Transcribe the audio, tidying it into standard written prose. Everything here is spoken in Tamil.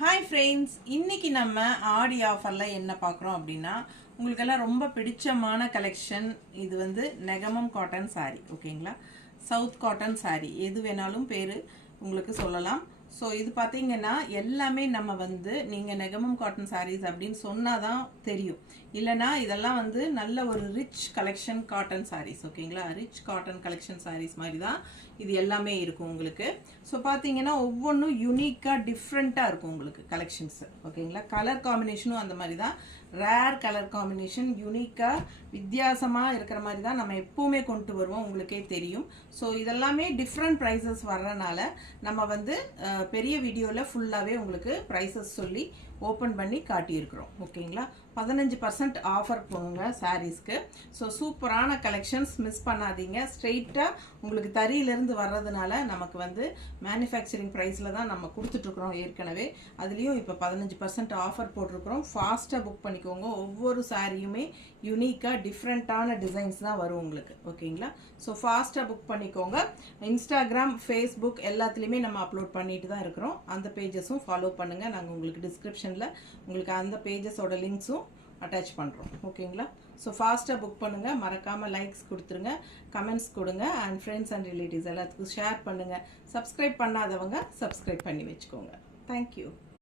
ஹாய் ஃப்ரெண்ட்ஸ், இன்னைக்கு நம்ம ஆடி ஆஃபரில் என்ன பார்க்குறோம் அப்படின்னா, உங்களுக்கெல்லாம் ரொம்ப பிடிச்சமான கலெக்ஷன். இது வந்து நெகமம் காட்டன் சாரீ. ஓகேங்களா, சவுத் காட்டன் சாரீ எது வேணாலும் பேர் உங்களுக்கு சொல்லலாம். ஸோ இது பார்த்தீங்கன்னா எல்லாமே நம்ம வந்து நீங்கள் நெகமம் காட்டன் சாரீஸ் அப்படின்னு சொன்னால் தான் தெரியும். இல்லைனா இதெல்லாம் வந்து நல்ல ஒரு ரிச் கலெக்ஷன் காட்டன் சாரீஸ். ஓகேங்களா, ரிச் காட்டன் கலெக்ஷன் சாரீஸ் மாதிரி தான் இது எல்லாமே இருக்கும் உங்களுக்கு. ஸோ பார்த்தீங்கன்னா ஒவ்வொன்றும் யூனிக்காக டிஃப்ரெண்ட்டாக இருக்கும் உங்களுக்கு கலெக்ஷன்ஸ். ஓகேங்களா, கலர் காம்பினேஷனும் அந்த மாதிரி தான். ரேர் கலர் காம்பினேஷன், யூனிக்காக வித்தியாசமாக இருக்கிற மாதிரி தான் நம்ம எப்பவுமே கொண்டு வருவோம், உங்களுக்கே தெரியும். ஸோ இதெல்லாமே டிஃப்ரெண்ட் ப்ரைஸஸ் வர்றதுனால நம்ம வந்து பெரிய வீடியோவில் ஃபுல்லாகவே உங்களுக்கு ப்ரைஸஸ் சொல்லி ஓப்பன் பண்ணி காட்டியிருக்கிறோம். ஓகேங்களா, 15% ஆஃபர் போங்க சாரீஸ்க்கு. ஸோ சூப்பரான கலெக்ஷன்ஸ், மிஸ் பண்ணாதீங்க. ஸ்ட்ரெயிட்டாக உங்களுக்கு தறியிலேருந்து வர்றதுனால நமக்கு வந்து மேனுஃபேக்சரிங் ப்ரைஸில் தான் நம்ம கொடுத்துட்ருக்குறோம் ஏற்கனவே. அதுலேயும் இப்போ 15% ஆஃபர் போட்டிருக்கிறோம். ஃபாஸ்ட்டாக புக் பண்ணிக்கோங்க. ஒவ்வொரு சாரியுமே யூனிக்காக டிஃப்ரெண்ட்டான டிசைன்ஸ் தான் வரும் உங்களுக்கு. ஓகேங்களா, ஸோ ஃபாஸ்ட்டாக புக் பண்ணிக்கோங்க. இன்ஸ்டாகிராம், ஃபேஸ்புக் எல்லாத்துலேயுமே நம்ம அப்லோட் பண்ணிட்டு தான் இருக்கிறோம். அந்த பேஜஸும் ஃபாலோ பண்ணுங்கள். நாங்கள் உங்களுக்கு டிஸ்கிரிப்ஷனில் உங்களுக்கு அந்த பேஜஸோட லிங்க்ஸும் அட்டாச் பண்ணுறோம். ஓகேங்களா, ஸோ ஃபாஸ்ட்டாக புக் பண்ணுங்கள். மறக்காமல் லைக்ஸ் கொடுத்துருங்க, கமெண்ட்ஸ் கொடுங்க, அண்ட் ஃப்ரெண்ட்ஸ் அண்ட் ரிலேட்டிவ்ஸ் எல்லாத்துக்கும் ஷேர் பண்ணுங்கள். சப்ஸ்கிரைப் பண்ணாதவங்க சப்ஸ்கிரைப் பண்ணி வச்சுக்கோங்க. தேங்க்யூ.